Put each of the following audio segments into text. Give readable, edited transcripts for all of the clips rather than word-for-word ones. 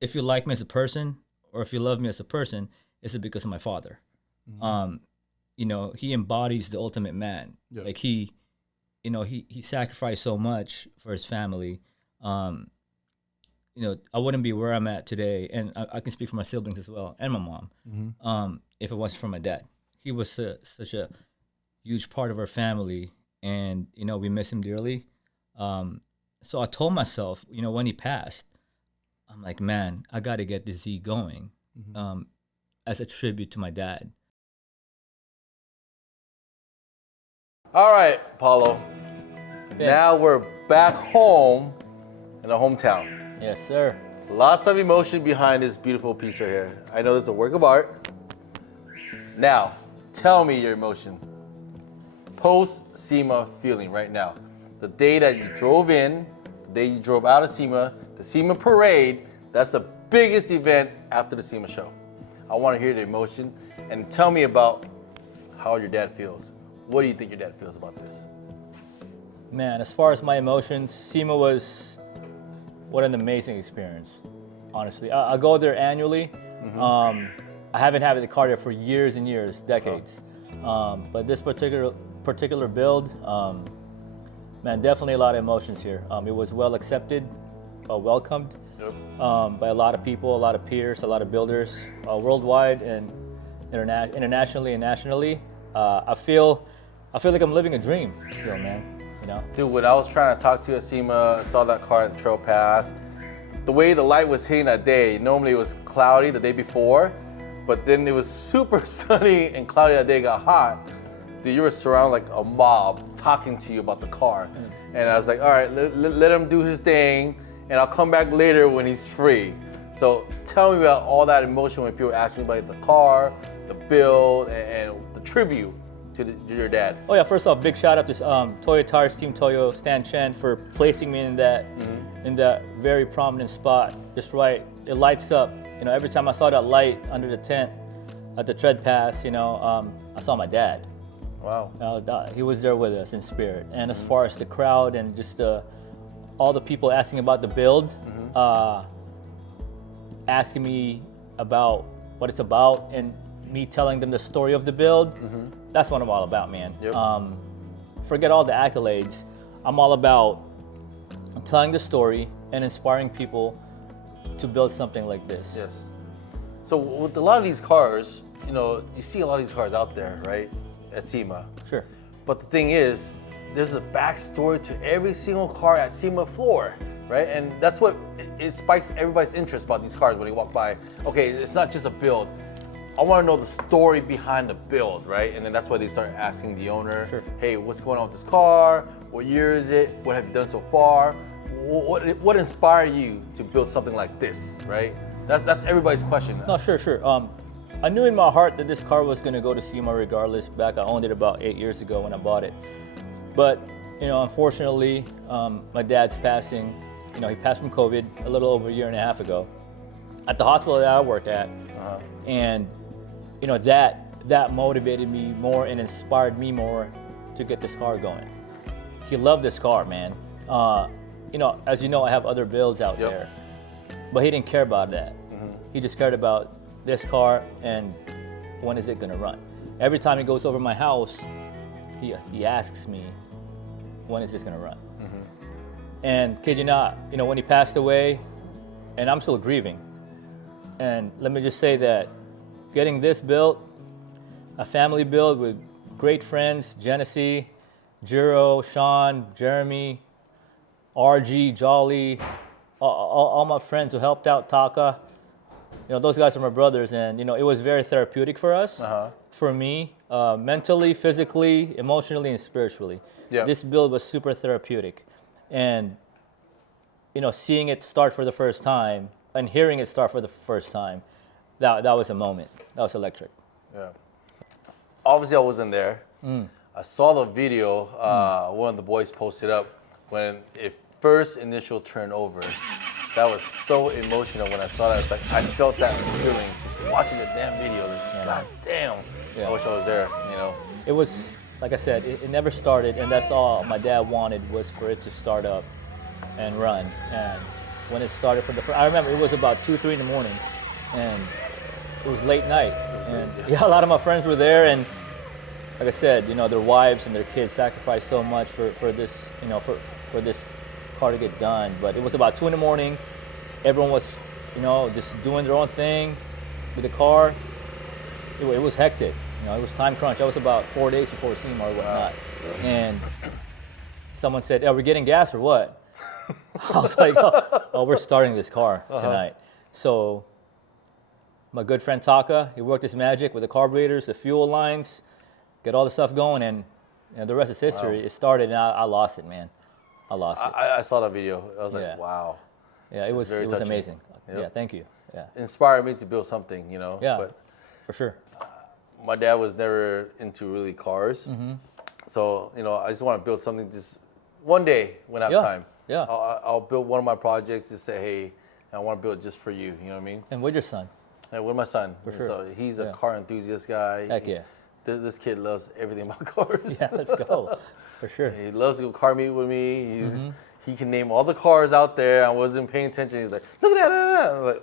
if you like me as a person or if you love me as a person, it's because of my father. He embodies the ultimate man. Yeah. Like he sacrificed so much for his family. I wouldn't be where I'm at today, and I can speak for my siblings as well and my mom. If it wasn't for my dad, he was such a huge part of our family, and we miss him dearly. So I told myself, when he passed, I'm like, man, I got to get the Z going, as a tribute to my dad. All right, Paulo. Yeah. Now we're back home in the hometown. Yes, sir. Lots of emotion behind this beautiful piece right here. I know this is a work of art. Now, tell me your emotion. Post-SEMA feeling right now. The day that you drove in, the day you drove out of SEMA, the SEMA parade, that's the biggest event after the SEMA show. I want to hear the emotion and tell me about how your dad feels. What do you think your dad feels about this? Man, as far as my emotions, SEMA was what an amazing experience, honestly. I go there annually. I haven't had the car there for years and years, decades. But this particular build, man, definitely a lot of emotions here. It was well accepted, welcomed by a lot of people, a lot of peers, a lot of builders, worldwide and internationally and nationally. I feel like I'm living a dream still, man. Dude, when I was trying to talk to you at SEMA, saw that car at the Trail Pass, the way the light was hitting that day, normally it was cloudy the day before, but then it was super sunny and cloudy that day, got hot. Dude, you were surrounded like a mob talking to you about the car. And I was like, all right, let him do his thing, and I'll come back later when he's free. So tell me about all that emotion when people ask me about the car, the build, and the tribute to your dad. Oh yeah, first off, big shout out to Toyo Tires, Team Toyo, Stan Chen for placing me in that very prominent spot, just right. It lights up. Every time I saw that light under the tent at the Tread Pass, I saw my dad. Wow. He was there with us in spirit. And as far as the crowd and just all the people asking about the build, asking me about what it's about, and me telling them the story of the build, that's what I'm all about, man. Forget all the accolades. I'm all about telling the story and inspiring people to build something like this. Yes. So with a lot of these cars, you see a lot of these cars out there, right, at SEMA. Sure. But the thing is, there's a backstory to every single car at SEMA floor, right? And that's what it spikes everybody's interest about these cars when they walk by. Okay, it's not just a build. I want to know the story behind the build, right? And then that's why they start asking the owner, hey, what's going on with this car? What year is it? What have you done so far? What inspired you to build something like this, right? That's everybody's question. No, sure. I knew in my heart that this car was going to go to SEMA regardless. I owned it about 8 years ago when I bought it. But, unfortunately, my dad's passing. He passed from COVID a little over a year and a half ago at the hospital that I worked at. And that motivated me more and inspired me more to get this car going. He loved this car, man. As you know, I have other builds out there, but he didn't care about that. He just cared about this car and when is it gonna run. Every time he goes over my house, he asks me, when is this gonna run? And kid you not, when he passed away, and I'm still grieving. And let me just say that getting this built, a family build with great friends, Genesee, Jiro, Sean, Jeremy, RG, Jolly, all my friends who helped out, Taka, those guys are my brothers, and it was very therapeutic for us, for me, mentally, physically, emotionally, and spiritually. This build was super therapeutic. And seeing it start for the first time and hearing it start for the first time, that was a moment. That was electric. Yeah. Obviously, I wasn't there. I saw the video one of the boys posted up when it first initial turnover. That was so emotional when I saw that. It's like I felt that feeling just watching the damn video. Like, God damn. I wish I was there, It was, like I said, it never started, and that's all my dad wanted was for it to start up and run. And when it started for the first. I remember it was about 2, 3 in the morning, and it was late night. And yeah, a lot of my friends were there, and like I said, you know, their wives and their kids sacrificed so much for this, you know, for this car to get done. But it was about 2 in the morning. Everyone was, you know, just doing their own thing with the car. It was hectic. You know, it was time crunch. That was about 4 days before SEMA or whatnot. And someone said, "Are we getting gas or what?" I was like, "Oh, we're starting this car tonight." So my good friend Taka, he worked his magic with the carburetors, the fuel lines, get all the stuff going, and you know, the rest is history. It started, and I lost it, man. I lost it. I saw that video. I was like, wow. Yeah, it was touching. amazing. Yep. Yeah, thank you. Yeah. Inspired me to build something, you know. Yeah, But for sure. my dad was never into really cars. Mm-hmm. So, you know, I just want to build something just one day when I have time. Yeah. I'll build one of my projects, just say, hey, I want to build it just for you. You know what I mean? And with your son. And with my son. For sure. So he's a car enthusiast guy. Heck yeah. This kid loves everything about cars. Yeah, let's go. For sure. He loves to go car meet with me. He can name all the cars out there. I wasn't paying attention. He's like, look at that. I'm like,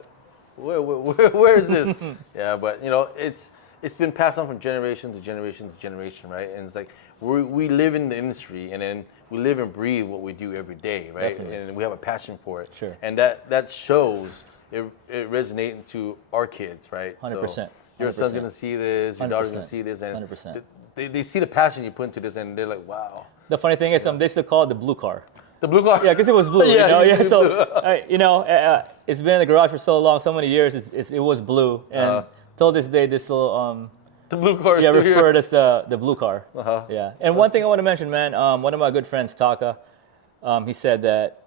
where is this? Yeah, but you know, it's been passed on from generation to generation to generation, right? And it's like we live in the industry, and then we live and breathe what we do every day, right? Definitely. And we have a passion for it. Sure. And that shows it resonating to our kids, right? 100%. So your son's gonna see this, your daughter's gonna see this, and 100%. they see the passion you put into this, and they're like, wow. The funny thing is, they still call it the blue car. The blue car? Yeah, because it was blue. Yeah, you know? it's Yeah. So, blue. you know, it's been in the garage for so long, so many years. It was blue, and till this day, this will the blue car is referred as the blue car. Yeah. And one thing I want to mention, man, one of my good friends, Taka, he said that,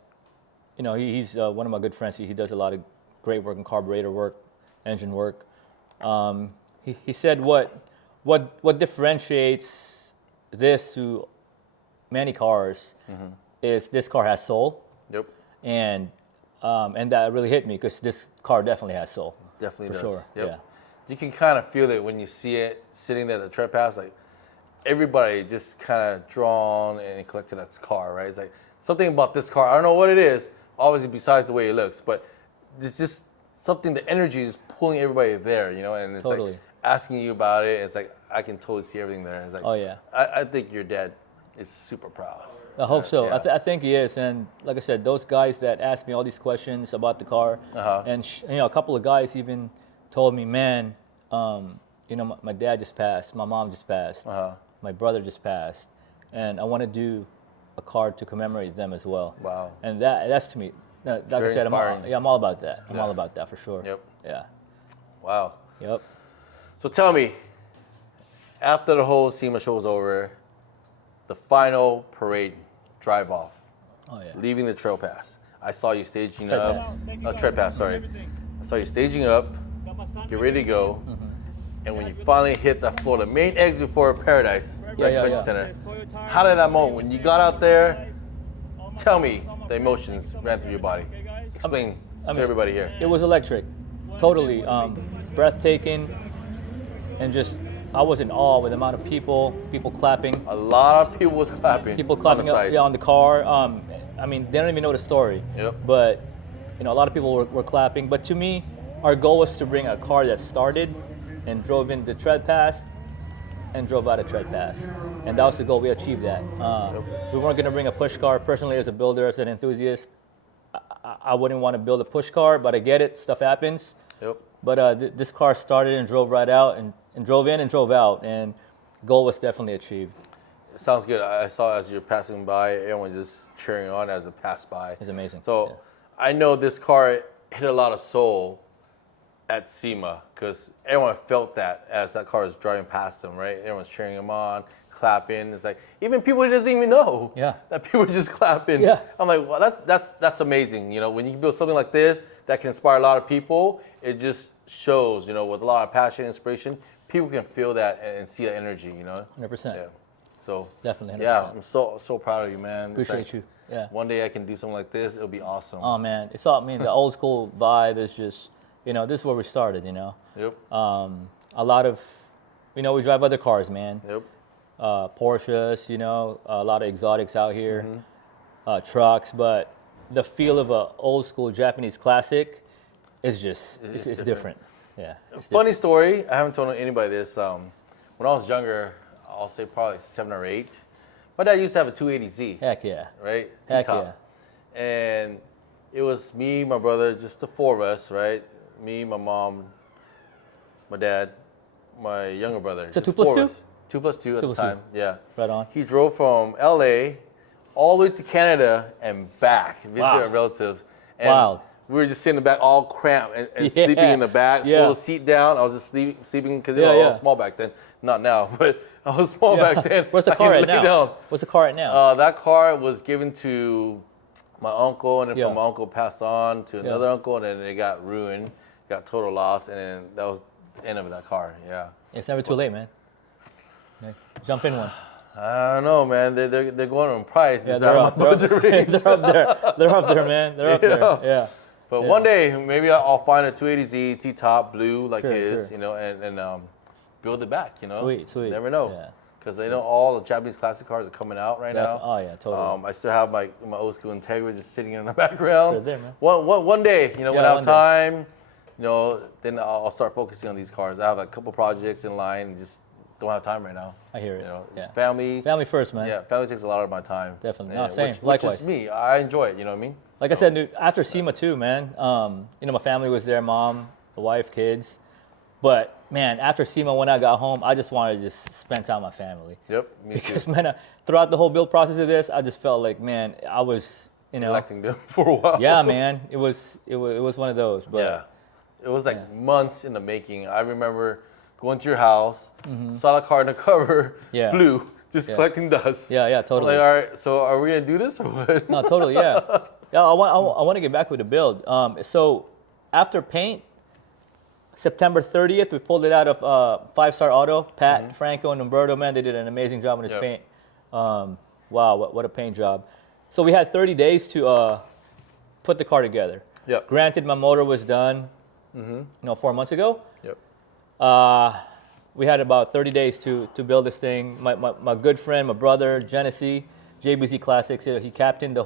you know, he's one of my good friends. He does a lot of great work in carburetor work, engine work. He said what differentiates this to many cars is this car has soul. Yep. And that really hit me because this car definitely has soul. Definitely for does. sure. Yep. Yeah. You can kind of feel it when you see it sitting there at the Tread Pass. Like everybody just kind of drawn and collected that car, right? It's like something about this car. I don't know what it is, obviously besides the way it looks, but it's just something. The energy is pulling everybody there, you know. And it's Totally. like asking you about it. It's like I can totally see everything there. It's like, Oh yeah. I think your dad is super proud. I hope so. Yeah. I think he is. And like I said, those guys that asked me all these questions about the car, and you know, a couple of guys even told me, man, you know, my dad just passed, my mom just passed, my brother just passed, and I want to do a car to commemorate them as well. Wow. And that's to me, like I very said, inspiring. I'm all about that. I'm all about that for sure. Yep. Yeah. Wow. Yep. So tell me, after the whole SEMA show was over, the final parade drive off, Oh yeah. leaving the Trail Pass. I saw you staging Tread up. Pass. Tread Pass, sorry. I saw you staging up, get ready to go. And when you finally hit that floor, the main exit before Paradise, right Convention Center, how did that moment, when you got out there, tell me the emotions ran through your body. Explain to everybody here. It was electric, totally breathtaking, and just I was in awe with the amount of people clapping. A lot of people was clapping. People clapping on the side. on the car. I mean, they don't even know the story. Yep. But you know, a lot of people were clapping. But to me, our goal was to bring a car that started and drove into Tread Pass and drove out of Tread Pass, and that was the goal. We achieved that. We weren't going to bring a push car. Personally, as a builder, as an enthusiast, I wouldn't want to build a push car, but I get it. Stuff happens. Yep. But this car started and drove right out, and drove in and drove out, and goal was definitely achieved. It sounds good. I saw as you're passing by, everyone just cheering on as it passed by. It's amazing. So Yeah. I know this car hit a lot of soul at SEMA because everyone felt that as that car was driving past them, right? Everyone's cheering him on, clapping. It's like even people he doesn't even know. Yeah. That people are just clapping. Yeah. I'm like, well, that's amazing. You know, when you can build something like this that can inspire a lot of people, it just shows, you know, with a lot of passion, inspiration, people can feel that and see that energy. You know. 100%. Yeah. So Definitely. 100%. yeah, I'm so proud of you, man. It's Appreciate like, you. Yeah. One day I can do something like this. It'll be awesome. Oh man, it's all. I mean, the old school vibe is just, you know, this is where we started. You know. Yep. A lot of, you know, we drive other cars, man. Yep. Porsches, you know, a lot of exotics out here, trucks, but the feel of a old school Japanese classic is just it's different. Yeah. Funny story. I haven't told anybody this. When I was younger, I'll say probably 7 or 8. My dad used to have a 280Z. Heck yeah. Right? Heck T-top. And it was me, my brother, just the 4 of us, right? Me, my mom, my dad, my younger brother. So 2 plus 2? 2 plus 2 at the time. Yeah. Right on. He drove from LA all the way to Canada and back, visit our relatives. And Wild. we were just sitting in the back, all cramped and sleeping in the back, pull the seat down. I was just sleeping because I was small back then. Not now, but I was small back then. Where's the car at now? Down. What's the car at now? That car was given to my uncle, and then from my uncle passed on to another uncle, and then it got ruined, got total loss, and then that was the end of that car. Yeah. It's never too late, man. Jump in one. I don't know, man. They're going on price. Yeah, they're up. They're up there, man. They're up there. Yeah. But one day, maybe I'll find a 280Z T-top blue like his, you know, and build it back, you know. Sweet. You never know. Because they know all the Japanese classic cars are coming out right now. Oh yeah, totally. I still have my old school Integra just sitting in the background. They're there, man. One day, you know, when I have time, you know, then I'll start focusing on these cars. I have a couple projects in line, and just don't have time right now. I hear it. You know, it's family. Family first, man. Yeah, family takes a lot of my time. Definitely. And, Same. which Likewise. is me. I enjoy it. You know what I mean? Like I said, dude, after SEMA too, man. You know, my family was there, mom, the wife, kids. But man, after SEMA, when I got home, I just wanted to just spend time with my family. Yep, me because, too. man, throughout the whole build process of this, I just felt like, man, I was, you know, neglecting them for a while. Yeah, man, it was one of those. But yeah, it was like months in the making. I remember going to your house, saw the car in the cover, blue, just collecting dust. Yeah, totally. I'm like, all right, so are we gonna do this or what? No, totally, yeah. I want to get back with the build. So after paint, September 30th, we pulled it out of 5 Star Auto. Pat, Franco, and Umberto, man, they did an amazing job on this paint. Wow, what a paint job. So we had 30 days to put the car together. Yep. Granted, my motor was done, you know, 4 months ago. Yep. We had about 30 days to build this thing. My good friend, my brother, Genesee, JBZ Classics, he captained the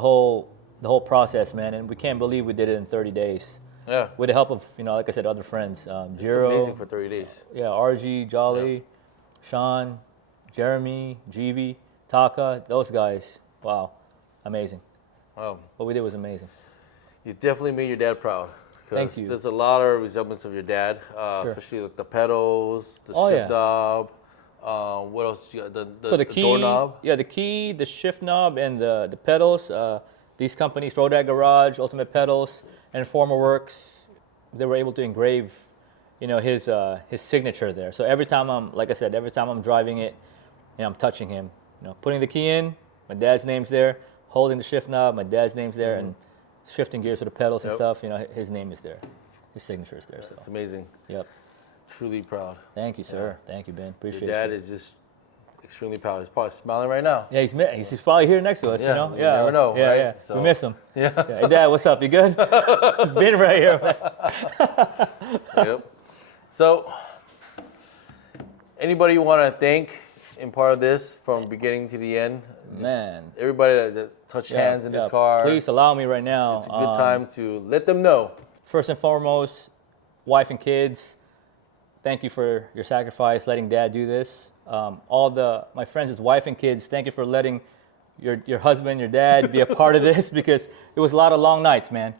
whole process, man, and we can't believe we did it in 30 days. Yeah. With the help of, you know, like I said, other friends. Jiro. It's amazing for 30 days. Yeah, RG, Jolly, Sean, Jeremy, GV, Taka, those guys. Wow, amazing. Wow. What we did was amazing. You definitely made your dad proud. Thank you. There's a lot of resemblance of your dad, especially like the pedals, the shift knob. What else you got? The key, doorknob? Yeah, the key, the shift knob, and the pedals. These companies, Road Garage, Ultimate Pedals, and Former Works, they were able to engrave, you know, his signature there. So every time I'm driving it, you know, I'm touching him, you know, putting the key in, my dad's name's there, holding the shift knob, my dad's name's there, and shifting gears with the pedals and stuff, you know, his name is there, his signature is there. So it's amazing. Yep. Truly proud. Thank you, sir. Thank you, Ben. Appreciate it. Your dad is just extremely proud. He's probably smiling right now. Yeah, he's probably here next to us, you know? You never know, right? Yeah, So, we miss him. Yeah. Hey, Dad, what's up? You good? It's Ben right here, man. Yep. So, anybody you want to thank in part of this from beginning to the end? Man. Everybody that touched hands in this car. Please allow me right now. It's a good time to let them know. First and foremost, wife and kids, thank you for your sacrifice, letting Dad do this. My friends with wife and kids, thank you for letting your husband, your dad be a part of this, because it was a lot of long nights, man.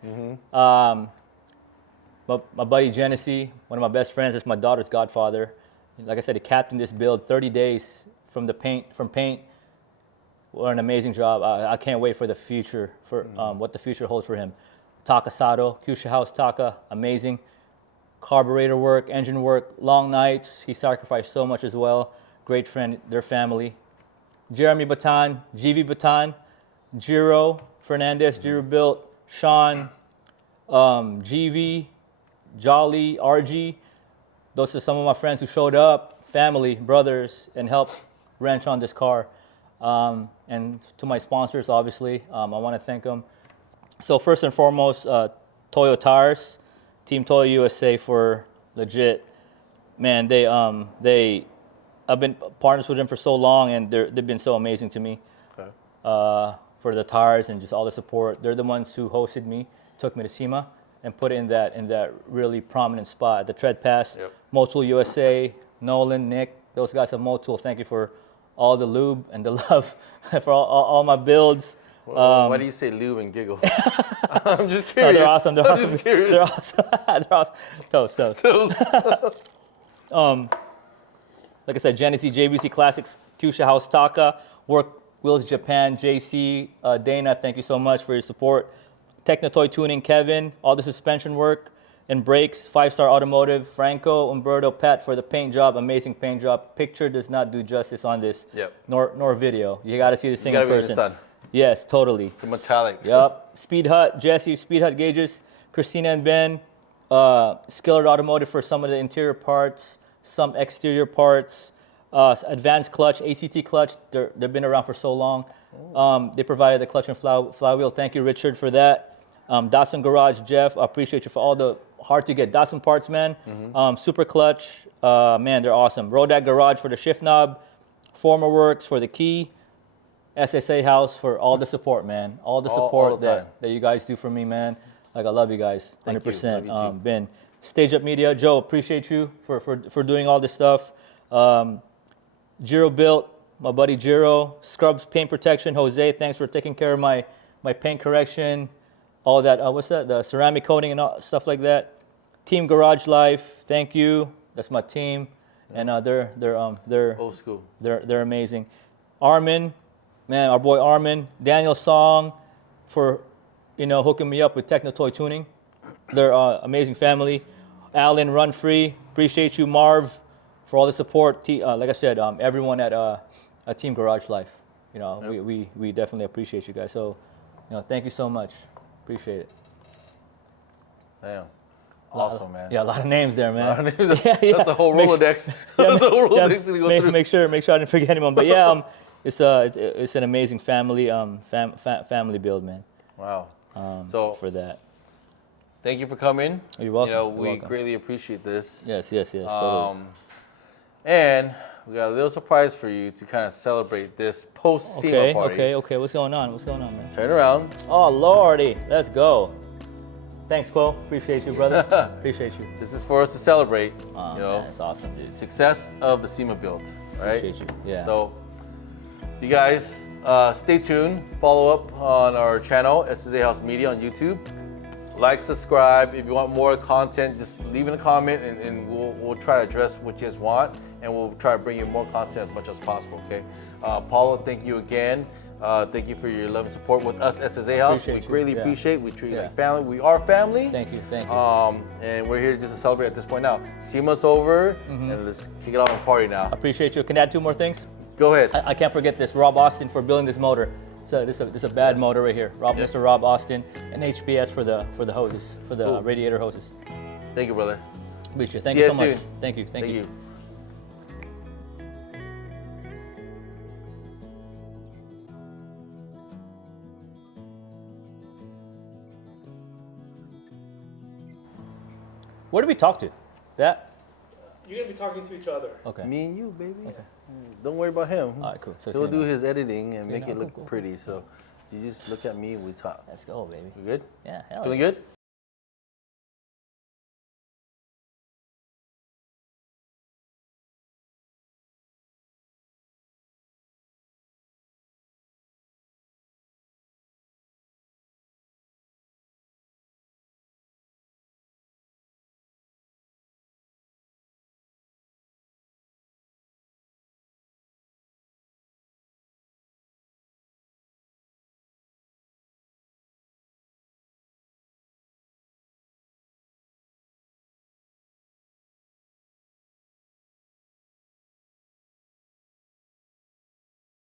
But my buddy Genesee, one of my best friends, is my daughter's godfather. Like I said, he captained this build 30 days from paint. What an amazing job. I can't wait for the future, for what the future holds for him. Taka Sato, Kyushu House Taka, amazing. Carburetor work, engine work, long nights. He sacrificed so much as well. Great friend, their family. Jeremy Batan, GV Batan, Jiro Fernandez, Jiro Built, Sean, GV, Jolly, RG. Those are some of my friends who showed up, family, brothers, and helped wrench on this car. And to my sponsors, obviously, I want to thank them. So first and foremost, Toyo Tires, Team Toyo USA for legit. Man, I've been partners with them for so long, and they've been so amazing to me. Okay. for the tires and just all the support. They're the ones who hosted me, took me to SEMA, and put it in that really prominent spot at the Tread Pass. Yep. Motul USA, Nolan, Nick, those guys at Motul. Thank you for all the lube and the love for all my builds. Why do you say lube and giggle? I'm just No, curious. they're awesome. They're I'm awesome. just curious. They're awesome. They're awesome. Toast. Like I said, Genesee, JBC Classics, Kyusha House, Taka, Work Wheels Japan, JC, Dana, thank you so much for your support. Technotoy Tuning, Kevin, all the suspension work and brakes, 5-Star Automotive, Franco, Umberto, Pat for the paint job, amazing paint job. Picture does not do justice on this, Yep. nor video. You got to see this thing You in gotta be in person. the sun. Yes, totally. The metallic. Yep. Speed Hut, Jesse, Speed Hut Gauges, Christina and Ben, Skillard Automotive for some of the interior parts, some exterior parts, Advanced Clutch, ACT Clutch, they've been around for so long. They provided the clutch and flywheel. Thank you, Richard, for that. Datsun Garage, Jeff, I appreciate you for all the hard-to-get Datsun parts, man. Super Clutch, man, they're awesome. Rodak Garage for the shift knob, Former Works for the key, SSA House for all the support, man. All the support all the time. that you guys do for me, man. Like, I love you guys, 100%. Thank you. Love you too. Ben, Stage Up Media, Joe, appreciate you for doing all this stuff. Giro Built, my buddy Giro, Scrubs Paint Protection, Jose, thanks for taking care of my paint correction, all that, what's that, the ceramic coating and all, stuff like that. Team Garage Life, thank you, that's my team, and they're Old school. they're amazing. Armin, man, our boy Armin, Daniel Song for, hooking me up with Technotoy Tuning. They're amazing family. Alan, Run Free, appreciate you. Marv, for all the support. Like I said, everyone at Team Garage Life. We definitely appreciate you guys. So, thank you so much. Appreciate it. Damn. Awesome, man. Yeah, a lot of names there, man. That's a whole Rolodex. That's a whole Rolodex to go through. Make sure I didn't forget anyone. But yeah, it's an amazing family family build, man. Wow. So for that. Thank you for coming. You're welcome. We greatly appreciate this. Yes, totally. And we got a little surprise for you to kind of celebrate this post-SEMA party. Okay. What's going on, man? Turn around. Oh, Lordy. Let's go. Thanks, Quo. Appreciate you, brother. Appreciate you. This is for us to celebrate, Man, that's awesome, dude. success of the SEMA build, right? Appreciate you. Yeah. So, you guys, stay tuned. Follow up on our channel, SEMA House Media on YouTube. Like, subscribe. If you want more content, just leave in a comment, and we'll try to address what you guys want, and we'll try to bring you more content as much as possible. Okay. Paulo, thank you again. Thank you for your love and support with us, SSA House. We greatly appreciate. We treat you like family. We are family. Thank you. And we're here just to celebrate at this point now. SEMA's over, and let's kick it off and party now. Appreciate you. Can I add 2 more things? Go ahead. I can't forget this. Rob Austin for building this motor. So this is a bad motor right here. Mr. Rob Austin, and HPS for the hoses, for the radiator hoses. Thank you, brother. Appreciate it. Thank See you you so much. soon. Thank you. Thank you. Where did we talk to? That? You're gonna be talking to each other. Okay. Me and you, baby. Okay. Don't worry about him. All right, cool. So He'll do his editing and make it look cool. pretty. So you just look at me and we talk. Let's go, baby. You good? Yeah, hell Feeling yeah. good?